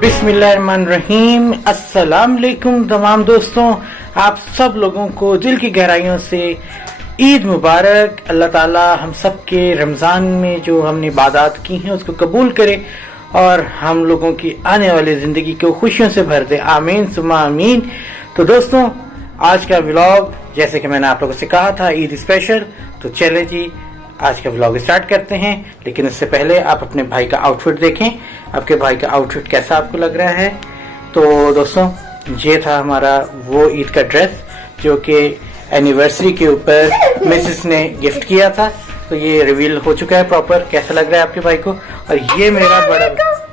बिस्मिल्लाहिर्रहमानिर्रहीम। अस्सलाम वालेकुम तमाम दोस्तों, आप सब लोगों को दिल की गहराइयों से ईद मुबारक। अल्लाह ताला हम सब के रमज़ान में जो हमने इबादत की हैं उसको कबूल करे और हम लोगों की आने वाली ज़िंदगी को खुशियों से भर दे, आमीन सुम्मा आमीन। तो दोस्तों, आज का व्लॉग जैसे कि मैंने आप लोगों से कहा था ईद स्पेशल, तो चले जी आज का व्लॉग स्टार्ट करते हैं। लेकिन उससे पहले आप अपने भाई का आउटफिट देखें, आपके भाई का आउटफिट कैसा आपको लग रहा है। तो दोस्तों, ये था हमारा वो ईद का ड्रेस जो कि एनिवर्सरी के ऊपर मिसेस ने गिफ्ट किया था। तो ये रिवील हो चुका है प्रॉपर। कैसा लग रहा है आपके भाई को। और ये मेरा बड़ा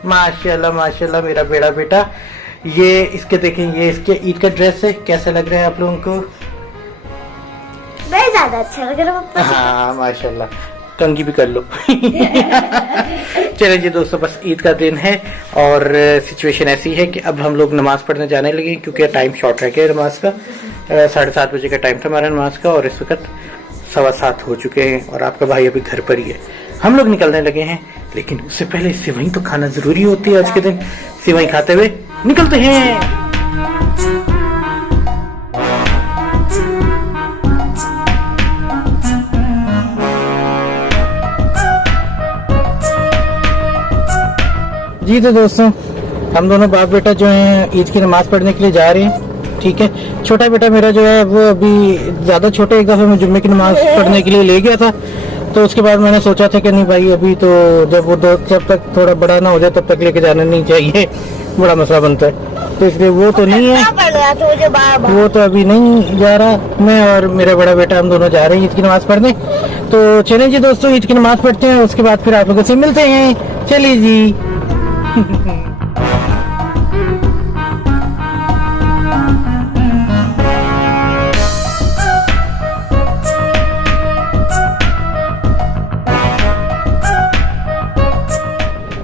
माशाल्लाह माशाल्लाह मेरा बेड़ा बेटा, ये इसके देखें, ये इसके ईद का ड्रेस है। कैसा लग रहा है आप लोगों को। ज्यादा अच्छा लग रहा है। हाँ माशाल्लाह, कंघी भी कर लो। चलिए जी दोस्तों, बस ईद का दिन है और सिचुएशन ऐसी है कि अब हम लोग नमाज पढ़ने जाने लगे क्योंकि टाइम शॉर्ट रह गया नमाज का। 7:30 बजे का टाइम था हमारा नमाज का और इस वक्त 7:15 हो चुके हैं और आपका भाई अभी घर पर ही है। हम लोग निकलने लगे हैं, लेकिन उससे पहले सेवई तो खाना जरूरी होती है। आज के दिन सेवई खाते हुए निकलते हैं। जी तो दोस्तों, हम दोनों बाप बेटा जो हैं ईद की नमाज पढ़ने के लिए जा रहे हैं। ठीक है, छोटा बेटा मेरा जो है वो अभी ज्यादा छोटे, एक दफे मैं जुम्मे की नमाज पढ़ने के लिए ले गया था। तो उसके बाद मैंने सोचा था कि नहीं भाई, अभी तो जब तक थोड़ा बड़ा ना हो जाए तब तक लेके जाना नहीं चाहिए, बड़ा मसला बनता है। तो इसलिए वो तो नहीं है, वो तो अभी नहीं जा रहा। मैं और मेरा बड़ा बेटा हम दोनों जा रहे हैं ईद की नमाज पढ़ने। तो चलें जी दोस्तों, ईद की नमाज पढ़ते हैं, उसके बाद फिर आप लोगों से मिलते हैं। चलिए जी।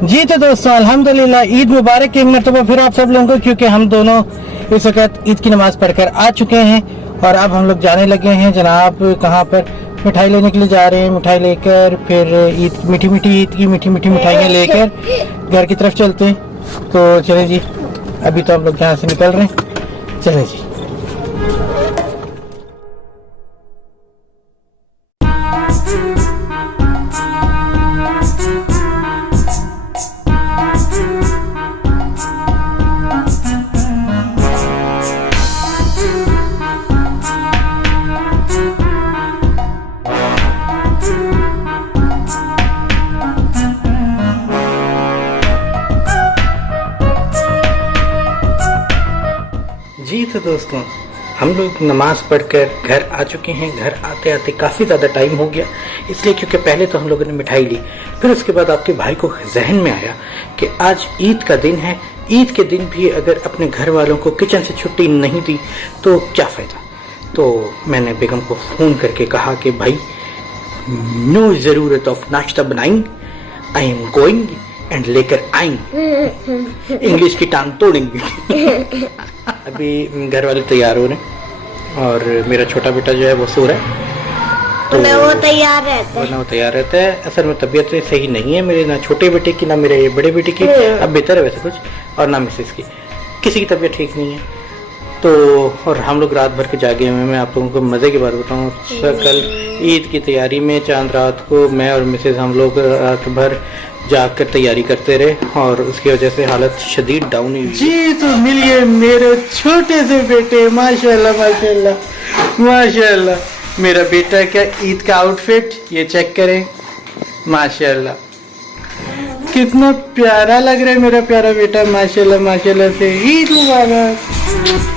जी तो दोस्तों, अल्हम्दुलिल्लाह ईद मुबारक एक मरतबा फिर आप सब लोगों को, क्योंकि हम दोनों इस वक्त ईद की नमाज पढ़कर आ चुके हैं और अब हम लोग जाने लगे हैं जनाब कहाँ पर, मिठाई लेने के लिए जा रहे हैं। मिठाई लेकर फिर ईद मीठी मीठी मिठाइयाँ लेकर घर की तरफ चलते हैं। तो चले जी, अभी तो हम लोग यहाँ से निकल रहे हैं। चले जी। जी तो दोस्तों, हम लोग नमाज पढ़कर घर आ चुके हैं। घर आते आते काफ़ी ज़्यादा टाइम हो गया, इसलिए क्योंकि पहले तो हम लोगों ने मिठाई ली, फिर उसके बाद आपके भाई को जहन में आया कि आज ईद का दिन है, ईद के दिन भी अगर अपने घर वालों को किचन से छुट्टी नहीं दी तो क्या फ़ायदा। तो मैंने बेगम को फ़ोन करके कहा कि भाई, नो ज़रूरत ऑफ नाश्ता बनाएंगे, आई एम गोइंग एंड लेकर आएंगे, इंग्लिश की टांग तोड़ेंगे। अभी घर वाले तैयार हो रहे हैं और मेरा छोटा बेटा जो है वो सो रहा है। तो वो तैयार रहता है। असल में तबीयत सही नहीं है मेरे, ना छोटे बेटे की ना मेरे बड़े बेटे की। अब बेहतर है वैसे कुछ, और ना मिसेस की, किसी की तबीयत ठीक नहीं है। तो और हम लोग रात भर के जागे हुए हैं। मैं आप लोगों को मज़े की बात बताऊँ, कल ईद की तैयारी में चांद रात को मैं और मिसेस हम लोग रात भर जाकर तैयारी करते रहे और उसकी वजह से हालत शदीद डाउन हुई। जी तो मिलिए मेरे छोटे से बेटे, माशाल्लाह माशाल्लाह माशाल्लाह। मेरा बेटा क्या ईद का आउटफिट, ये चेक करें, माशाल्लाह कितना प्यारा लग रहा है मेरा प्यारा बेटा, माशाल्लाह माशाल्लाह से। ईद मुबारक।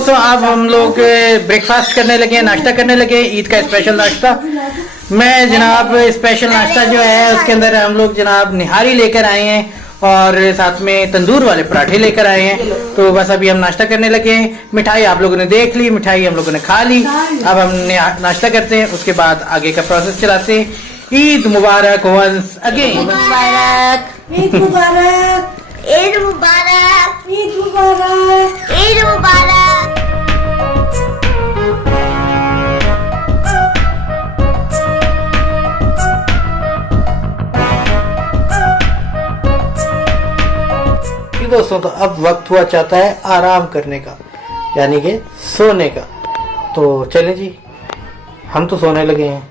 दोस्तों अब हम लोग ब्रेकफास्ट करने लगे, नाश्ता करने लगे, ईद का स्पेशल नाश्ता। मैं जनाब स्पेशल नाश्ता जो है उसके अंदर हम लोग जनाब निहारी लेकर आए हैं और साथ में तंदूर वाले पराठे लेकर आए हैं। तो बस अभी हम नाश्ता करने लगे हैं। मिठाई आप लोगों ने देख ली, मिठाई हम लोगों ने खा ली। अब हम नाश्ता करते हैं, उसके बाद आगे का प्रोसेस चलाते हैं। ईद मुबारक वंस अगेन। मुबारक, ईद मुबारक, ईद मुबारक, ईद मुबारक। ईद मुबारक। जी दोस्तों, तो अब वक्त हुआ चाहता है आराम करने का, यानी कि सोने का। तो चलें जी, हम तो सोने लगे हैं।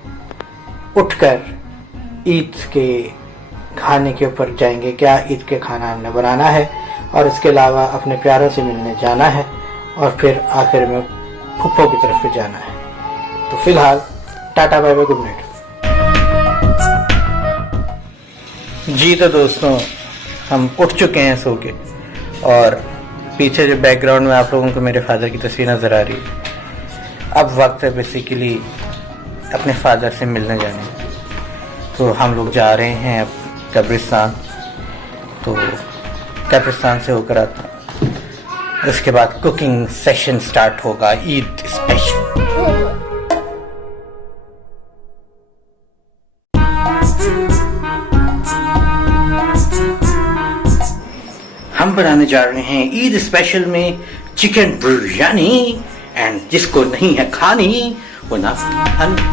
उठकर ईद के खाने के ऊपर जाएंगे। क्या ईद के खाना हमने बनाना है और इसके अलावा अपने प्यारों से मिलने जाना है और फिर आखिर में फुफ्फो की तरफ भी जाना है। तो फिलहाल tata bye bye, good night. जी तो दोस्तों, हम उठ चुके हैं सो के और पीछे जो बैकग्राउंड में आप लोगों को मेरे फादर की तस्वीर नज़र आ रही है। अब वक्त है बेसिकली अपने फादर से मिलने जाने। तो हम लोग जा रहे हैं अब कब्रिस्तान। तो कब्रिस्तान से होकर आता हूँ, उसके बाद कुकिंग सेशन स्टार्ट होगा, ईद स्पेशल। हम बनाने जा रहे हैं ईद स्पेशल में चिकन बिरयानी, एंड जिसको नहीं है खानी वो ना खानी।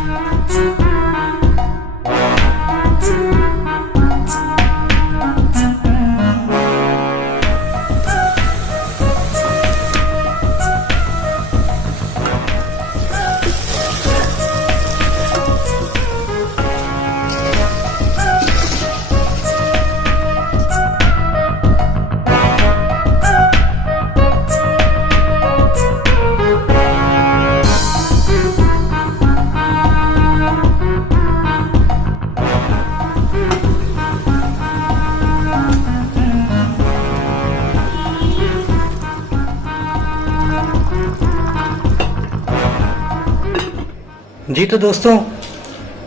जी तो दोस्तों,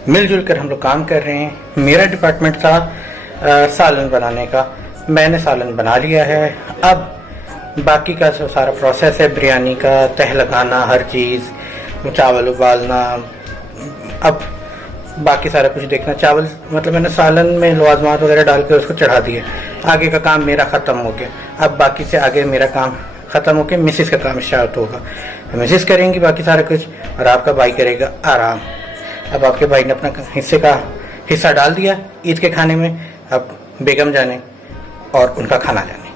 मिलजुल कर हम लोग काम कर रहे हैं। मेरा डिपार्टमेंट था सालन बनाने का, मैंने सालन बना लिया है। अब बाकी का जो सारा प्रोसेस है बिरयानी का, तह लगाना, हर चीज़, चावल उबालना, अब बाकी सारा कुछ देखना। चावल मतलब मैंने सालन में लवाजमात वगैरह डाल कर उसको चढ़ा दिए। आगे का काम मेरा ख़त्म हो गया। अब बाकी से आगे मेरा काम ख़त्म होकर मिसिस का काम स्टार्ट होगा। मिसिस करेंगी बाकी सारा कुछ और आपका भाई करेगा आराम। अब आपके भाई ने अपना हिस्सा डाल दिया ईद के खाने में। अब बेगम जाने और उनका खाना जाने।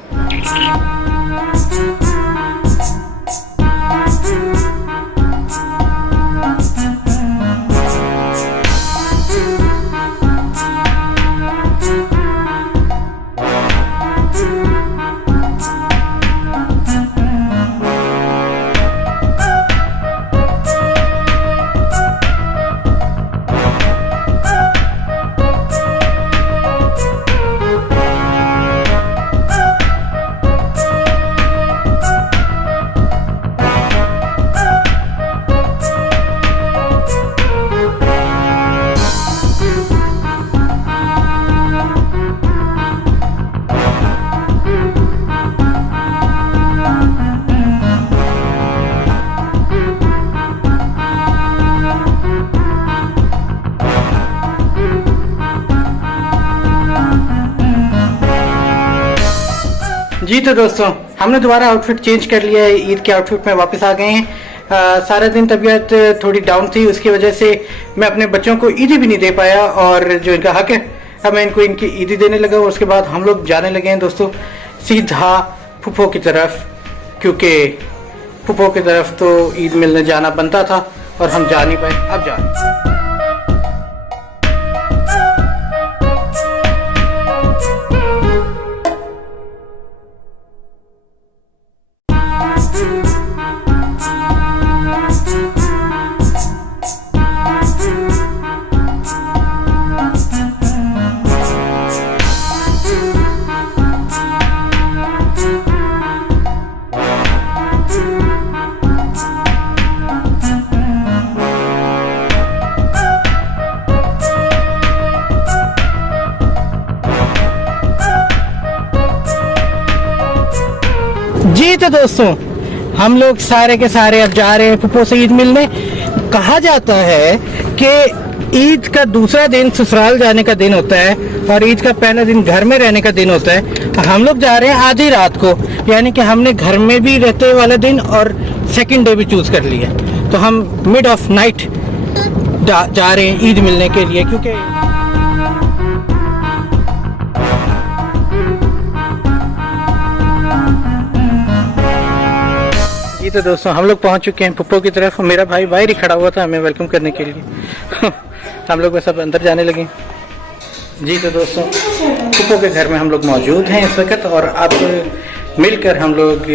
जी तो दोस्तों, हमने दोबारा आउटफिट चेंज कर लिया है। ईद के आउटफिट में वापस आ गए हैं। सारा दिन तबीयत थोड़ी डाउन थी, उसकी वजह से मैं अपने बच्चों को ईदी भी नहीं दे पाया और जो इनका हक है अब मैं इनको इनकी ईदी देने लगा। और उसके बाद हम लोग जाने लगे हैं दोस्तों सीधा फुफ्फो की तरफ, क्योंकि फुफ्फो की तरफ तो ईद मिलने जाना बनता था और हम जा नहीं पाए। अब जा रहे हैं। जी तो दोस्तों, हम लोग सारे के सारे अब जा रहे हैं फुप्पो से ईद मिलने। कहा जाता है कि ईद का दूसरा दिन ससुराल जाने का दिन होता है और ईद का पहला दिन घर में रहने का दिन होता है। हम लोग जा रहे हैं आधी रात को, यानी कि हमने घर में भी रहते वाला दिन और सेकंड डे भी चूज कर लिया। तो हम मिड ऑफ नाइट जा रहे हैं ईद मिलने के लिए, क्योंकि ये तो दोस्तों हम लोग पहुंच चुके हैं फुप्पो की तरफ। मेरा भाई बाहर ही खड़ा हुआ था हमें वेलकम करने के लिए। हम लोग सब अंदर जाने लगे। जी तो दोस्तों, फुप्पो के घर में हम लोग मौजूद हैं इस वक्त, और अब मिलकर हम लोग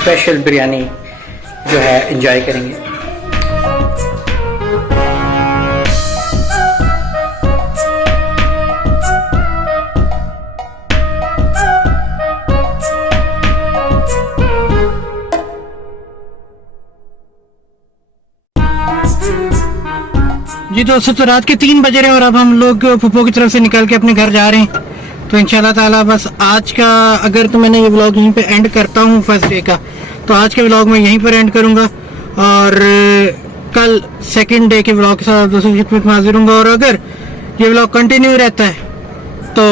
स्पेशल बिरयानी जो है एंजॉय करेंगे। जी दोस्तों, तो रात के 3 बज रहे हैं और अब हम लोग फुप्पो की तरफ से निकल के अपने घर जा रहे हैं। तो इंशाल्लाह ताला बस आज का, अगर तो मैंने ये व्लॉग यहीं पे एंड करता हूँ फर्स्ट डे का, तो आज के व्लॉग मैं यहीं पर एंड करूँगा और कल सेकंड डे के व्लॉग के साथ दोस्तों की खिदमत में हाजिर हूँगा। और अगर ये व्लॉग कंटिन्यू रहता है तो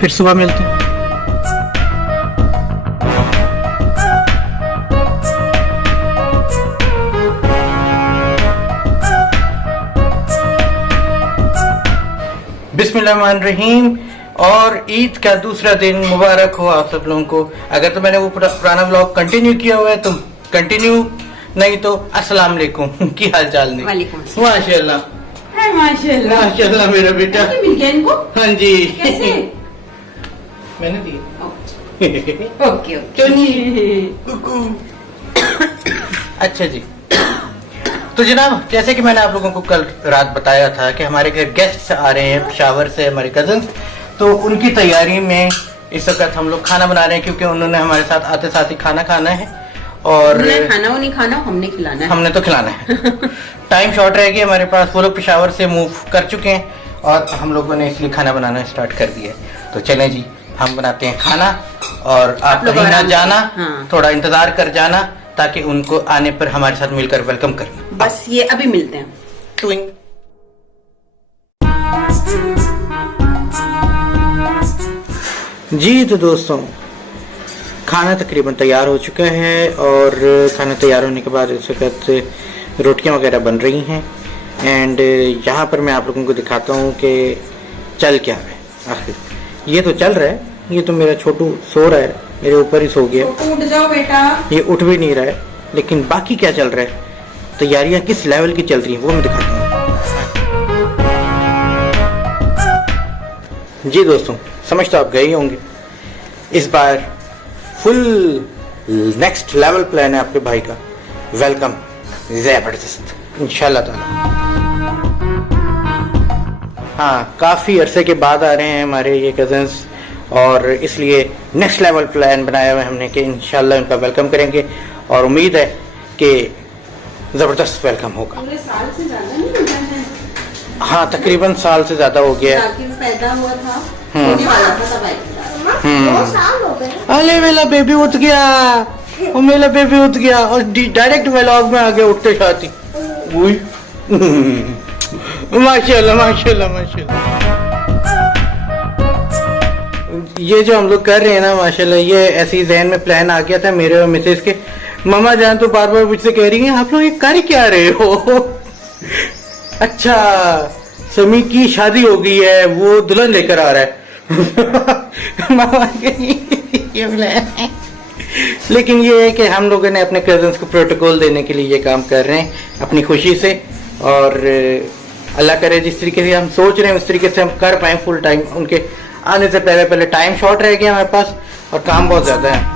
फिर सुबह मिलते हैं। बिस्मिल्लाहिर्रहमानिर्रहीम। और ईद का दूसरा दिन मुबारक हो आप सब लोगों को। अगर तो मैंने वो पुराना व्लॉग कंटिन्यू किया हुआ है तो कंटिन्यू, नहीं तो अस्सलाम वालेकुम। की हाल चाल नहीं? माशाल्लाह माशाल्लाह मेरा बेटा मिल गया इनको। हाँ जी, कैसे? मैंने दी। Okay okay. अच्छा जी, तो जनाब जैसे कि मैंने आप लोगों को कल रात बताया था कि हमारे घर गेस्ट आ रहे हैं पेशावर से, हमारे कजन्स। तो उनकी तैयारी में इस वक्त हम लोग खाना बना रहे हैं, क्योंकि उन्होंने हमारे साथ आते साथ ही खाना खाना है। और खाना वो नहीं खाना, हमने खिलाना है। हमने तो खिलाना है। टाइम शॉर्ट रह गया हमारे पास। वो लोग पेशावर से मूव कर चुके हैं और हम लोगों ने इसलिए खाना बनाना स्टार्ट कर दिया है। तो चलें जी, हम बनाते हैं खाना और आप लोग कहीं ना जाना। हाँ। थोड़ा इंतजार कर जाना ताकि उनको आने पर हमारे साथ मिलकर वेलकम करना। बस ये अभी मिलते हैं। ट्विंग। जी तो दोस्तों, खाना तकरीबन तैयार हो चुका है और खाना तैयार होने के बाद इस वक्त रोटियां वगैरह बन रही हैं। एंड यहाँ पर मैं आप लोगों को दिखाता हूँ कि चल क्या है। आखिर ये तो चल रहा है, ये तो मेरा छोटू सो रहा है, मेरे ऊपर ही सो गया। उठ जाओ बेटा। ये उठ भी नहीं रहा है, लेकिन बाकी क्या चल रहा है, तैयारियां किस लेवल की चल रही हैं वो मैं दिखाता हूँ। जी दोस्तों, समझ तो आप गए ही होंगे। इस बार फुल नेक्स्ट लेवल प्लान है आपके भाई का। वेलकम जबरदस्त इंशाल्लाह ताला। हाँ, काफ़ी अरसे के बाद आ रहे हैं हमारे ये कजन्स और इसलिए नेक्स्ट लेवल प्लान बनाया हुआ है हमने कि इंशाल्लाह उनका वेलकम करेंगे और उम्मीद है कि ज़बरदस्त वेलकम होगा। साल से ज्यादा नहीं हुआ है। हाँ, तकरीबन साल से ज़्यादा हो गया है। पैदा हुआ था, होने वाला था तब आया। 2 साल हो गए। अरे मेरा बेबी उठ गया, वो मेरा बेबी उठ गया और डायरेक्ट व्लॉग में आ गया उठते साथ ही। माशाल्लाह माशाल्लाह माशाल्लाह। ये जो हम लोग कर रहे हैं ना, माशाल्लाह, ये ऐसी जहन में प्लान आ गया था मेरे और मिसेस के। मामा जान तो बार बार मुझसे कह रही हैं आप लोग ये कर क्या रहे हो। अच्छा, समी की शादी हो गई है, वो दुल्हन लेकर आ रहा है। मामा ये प्लान है। लेकिन ये है कि हम लोगों ने अपने कजन्स को प्रोटोकॉल देने के लिए ये काम कर रहे हैं अपनी खुशी से। और अल्लाह करे जिस तरीके से हम सोच रहे हैं उस तरीके से हम कर पाए फुल टाइम। उनके आने से पहले टाइम शॉर्ट रह गया हमारे पास और काम बहुत ज़्यादा है।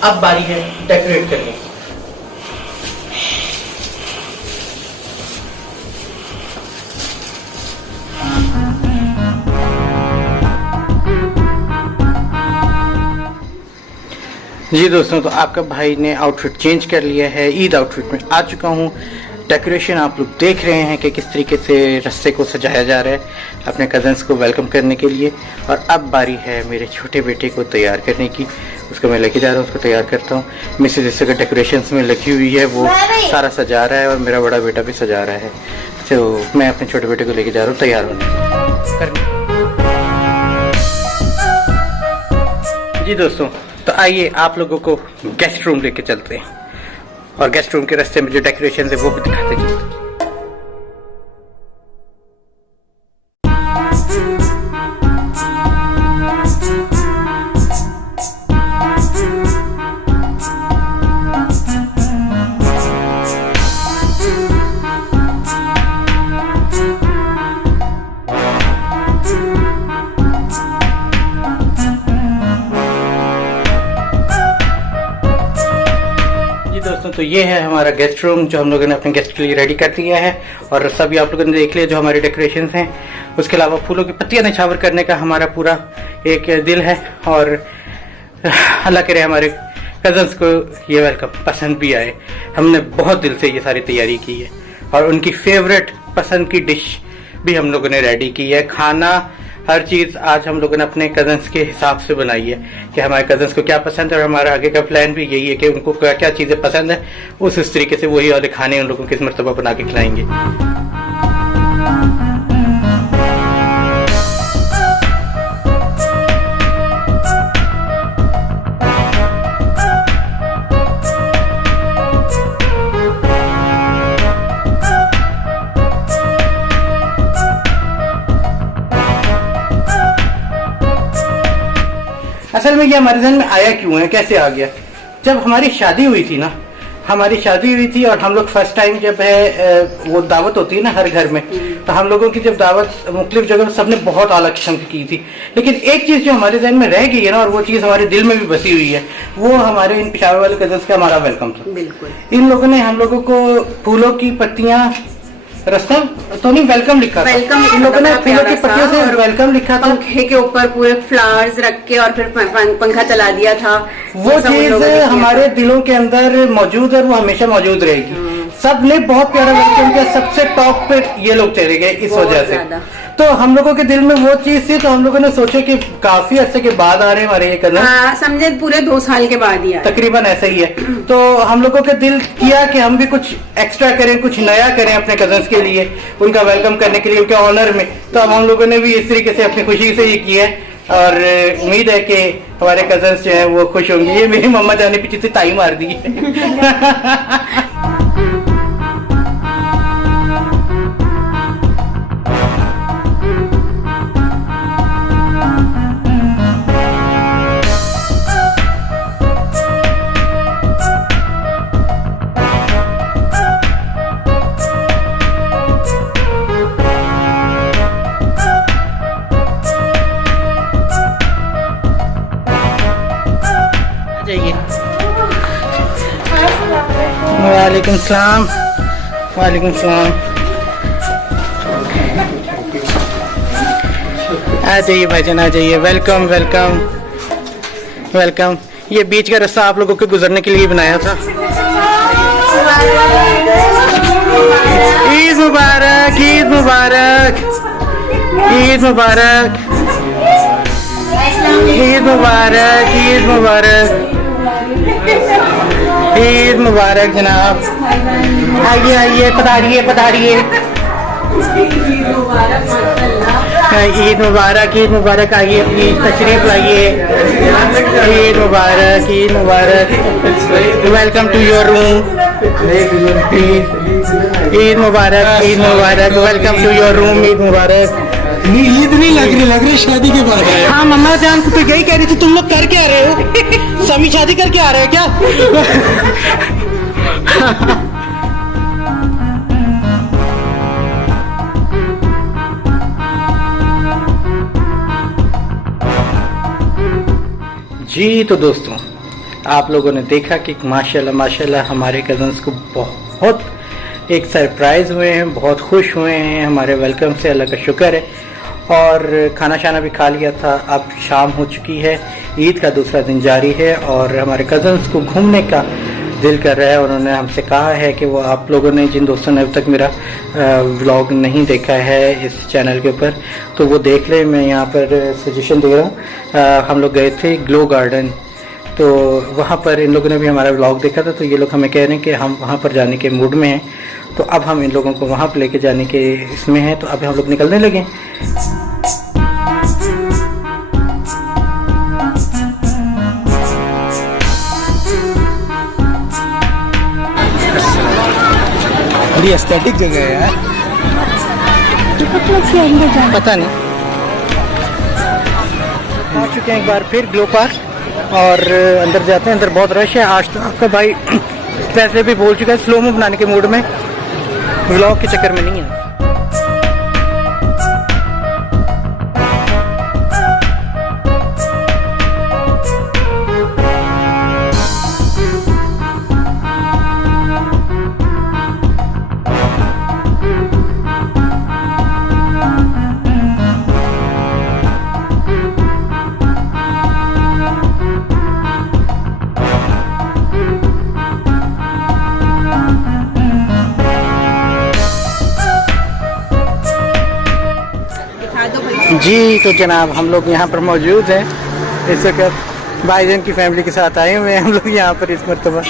अब बारी है डेकोरेट करने की। जी दोस्तों, तो आपका भाई ने आउटफिट चेंज कर लिया है, ईद आउटफिट में आ चुका हूँ। डेकोरेशन आप लोग देख रहे हैं कि किस तरीके से रस्ते को सजाया जा रहा है अपने कज़न्स को वेलकम करने के लिए। और अब बारी है मेरे छोटे बेटे को तैयार करने की। उसको मैं लेके जा रहा हूँ, उसको तैयार करता हूँ। मिसेज जैसे का डेकोरेशंस में लगी हुई है, वो सारा सजा रहा है और मेरा बड़ा बेटा भी सजा रहा है। तो मैं अपने छोटे बेटे को लेके जा रहा हूँ तैयार होने। जी दोस्तों, तो आइए आप लोगों को गेस्ट रूम लेके चलते हैं और गेस्ट रूम के रास्ते में जो डेकोरेशन है वो भी दिखाते चलते हैं। दोस्तों, तो ये है हमारा गेस्ट रूम जो हम लोगों ने अपने गेस्ट के लिए रेडी कर दिया है और सभी आप लोगों ने देख लिया जो हमारे डेकोरेशंस हैं। उसके अलावा फूलों की पत्तियां निछावर करने का हमारा पूरा एक दिल है और अल्लाह करे हमारे कजन्स को ये वेलकम पसंद भी आए। हमने बहुत दिल से ये सारी तैयारी की है और उनकी फेवरेट पसंद की डिश भी हम लोगों ने रेडी की है। खाना हर चीज़ आज हम लोगों ने अपने कजन्स के हिसाब से बनाई है कि हमारे कजन्स को क्या पसंद है और हमारा आगे का प्लान भी यही है कि उनको क्या क्या चीज़ें पसंद है उस तरीके से वही वाले खाने उन लोगों को किस मरतबा बना के खिलाएंगे। असल में ये हमारे जहन में आया क्यों है, कैसे आ गया? जब हमारी शादी हुई थी ना, हमारी शादी हुई थी और हम लोग फर्स्ट टाइम जब है वो दावत होती है ना हर घर में, तो हम लोगों की जब दावत मुख्तलिफ जगह सबने बहुत आला किस्म की थी। लेकिन एक चीज़ जो हमारे जहन में रह गई है ना और वो चीज़ हमारे दिल में भी बसी हुई है, वो हमारे इन पेशावर वाले कजन्स का हमारा वेलकम था। बिल्कुल। इन लोगों ने हम लोगों को फूलों की पत्तियां रास्ता तो नहीं वेलकम लिखा था। वेलकम इन लोगों ने फूलों की पत्तियों से वेलकम लिखा था। पंखे के ऊपर पूरे फ्लावर्स रख के और फिर पंखा चला दिया था। वो चीज हमारे दिलों के अंदर मौजूद है, वो हमेशा मौजूद रहेगी। सब ने बहुत प्यारा वेलकम किया, सबसे टॉप पे ये लोग चले गए इस वजह से। तो हम लोगों के दिल में वो चीज थी, तो हम लोगों ने सोचा कि काफी अरसे के बाद आ रहे हैं हमारे ये कदम। हाँ, समझे पूरे 2 साल के बाद ही तकरीबन ऐसा ही है। तो हम लोगों के दिल किया कि हम भी कुछ एक्स्ट्रा करें, कुछ नया करें अपने कजन्स के लिए, उनका वेलकम करने के लिए, उनके ऑनर में। तो अब हम लोगों ने भी इस तरीके से अपनी खुशी से ये किया है और उम्मीद है कि हमारे कजन्स जो है वो खुश होंगे। ये मेरी मम्मा जाने पीछे से ताई मार दी है। वालेकुम सलाम। वालेकुम सलाम। आ जाइए भाईजान, आ जाइए। Welcome welcome welcome. ये बीच का रास्ता आप लोगों के गुजरने के लिए बनाया था। ईद मुबारक, ईद मुबारक, ईद मुबारक, ईद मुबारक, ईद मुबारक, ईद मुबारक जनाब। आइए आइए, पधारिए पधारिए। ईद मुबारक, ईद मुबारक। आइए अपनी तशरीफ लाइए। ईद मुबारक, ईद मुबारक। Welcome to your room. Eid मुबारक, ईद मुबारक। Welcome to your room. Eid मुबारक। ईद नहीं लग रही शादी के बाद। हाँ मम्मा जान तो यही कह रही थी, तुम लोग कर क्या रहे हो? सभी शादी करके आ रहे हैं क्या? जी तो दोस्तों, आप लोगों ने देखा कि माशाल्लाह माशाल्लाह हमारे कजन्स को बहुत एक सरप्राइज हुए हैं, बहुत खुश हुए हैं हमारे वेलकम से। अल्लाह का शुक्र है। और खाना शाना भी खा लिया था। अब शाम हो चुकी है, ईद का दूसरा दिन जारी है और हमारे कज़न्स को घूमने का दिल कर रहा है। उन्होंने हमसे कहा है कि वो आप लोगों ने, जिन दोस्तों ने अब तक मेरा व्लॉग नहीं देखा है इस चैनल के ऊपर, तो वो देख लें। मैं यहाँ पर सजेशन दे रहा हूँ। हम लोग गए थे ग्लो गार्डन, तो वहाँ पर इन लोगों ने भी हमारा व्लॉग देखा था, तो ये लोग हमें कह रहे हैं कि हम वहाँ पर जाने के मूड में हैं। तो अब हम इन लोगों को वहाँ पर लेके जाने के इसमें हैं, तो अब हम लोग निकलने लगे। बड़ी एस्थेटिक जगह है यार। पता नहीं। आ चुके हैं एक बार फिर ग्लो पार्क और अंदर जाते हैं। अंदर बहुत रश है। आज तो आपका भाई वैसे भी बोल चुका है स्लोमो बनाने के मूड में, व्लॉग के चक्कर में नहीं है। जी तो जनाब, हम लोग यहाँ पर मौजूद हैं इस वक्त। भाईजान की फैमिली के साथ आए हुए हैं हम लोग यहाँ पर इस मरतबा।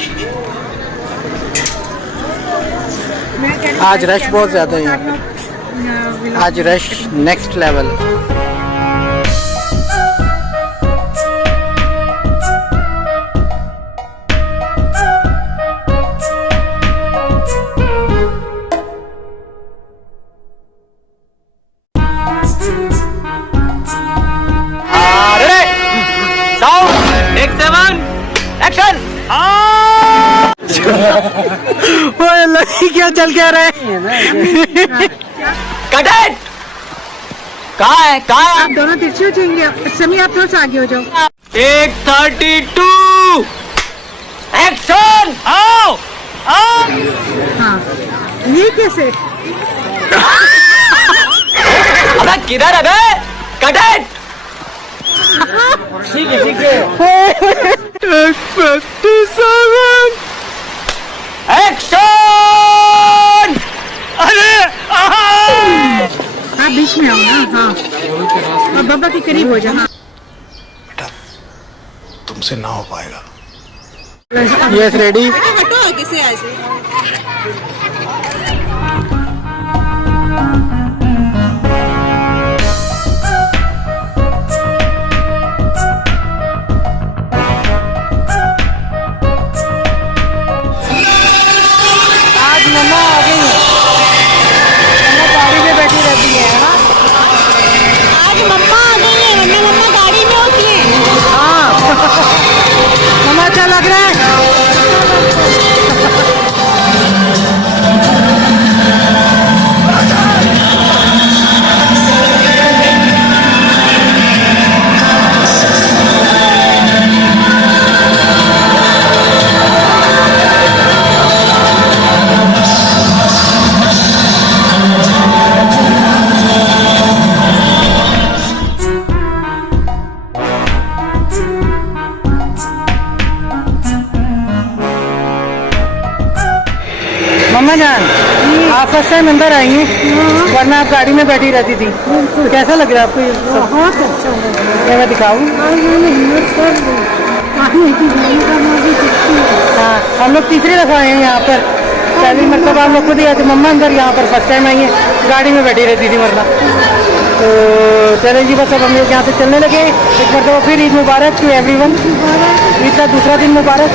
आज रश बहुत ज़्यादा है यहाँ पे, आज रश नेक्स्ट लेवल। क्या चल क्या रहा है? कटेट कहाँ है आप दोनों तिरछे हो जाएंगे। समी आप थोड़ा सा आगे हो जाओ। 132 एक्शन। आओ आओ। हाँ, ये कैसे? अबे किधर है बे? कटेट। ठीक है ठीक है। 157 एक्शन। अरे हाँ, बीच में आओ ना। हाँ, और बाबा के करीब हो जाओ। हाँ, तुमसे ना हो पाएगा। Yes ready. हटो किसे आज। मम्मा आ गई है। मम्मा गाड़ी में बैठी रहती है ना। आज मम्मा आ गई है, वरना मम्मा गाड़ी में होती है। हाँ मम्मा अच्छा लग रहा है। मम्मा जान, आप फर्स्ट टाइम अंदर आई हैं, वरना आप गाड़ी में बैठी रहती थी। कैसा लग रहा है आपको ये? बहुत अच्छा लगा। क्या मैं दिखाऊँ? हाँ, हम लोग तीसरी दफ़ा आए हैं यहाँ पर। पहली मरतबा हम लोग खुद ही आए थे। मम्मा अंदर यहाँ पर फर्स्ट टाइम आई है, गाड़ी में बैठी रहती थी वरना। तो चलें जी, बस अब हम लोग यहाँ से चलने लगे। एक मरतबा फिर ईद मुबारक टू एवरीवन। ईद का दूसरा दिन मुबारक।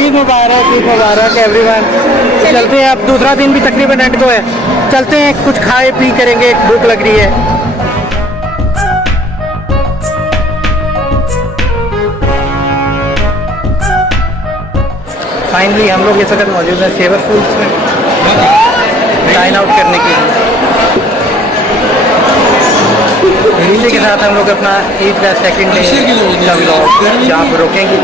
ईद मुबारक, ईद मुबारक एवरीवन। चलते हैं, अब दूसरा दिन भी तकरीबन एंड को है। चलते हैं, कुछ खाए पी करेंगे, भूख लग रही है। फाइनली हम लोग इस वक्त मौजूद हैं सेवर फूड्स में डाइन आउट करने के लिए। इसी के साथ हम लोग अपना ईद का सेकंड डे का व्लॉग यहाँ पर रोकेंगे।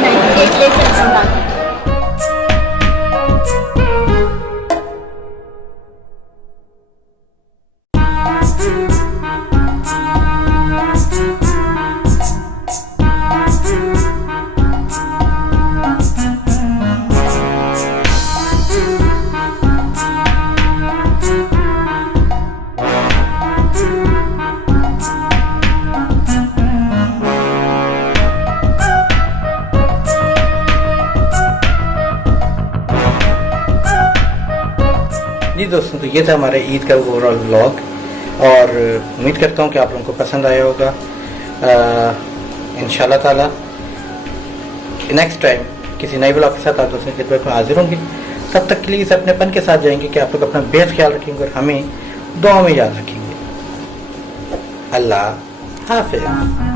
जी दोस्तों, तो ये था हमारे ईद का ओवरऑल व्लॉग और उम्मीद करता हूँ कि आप लोगों को पसंद आया होगा। इंशाल्लाह ताला नेक्स्ट टाइम किसी नए व्लॉग के साथ आप दोस्तों के में हाजिर होंगे। तब तक के लिए इस अपनेपन के साथ जाएंगे कि आप लोग अपना बेहद ख्याल रखेंगे और हमें दुआ में याद रखेंगे। अल्लाह हाफिज़।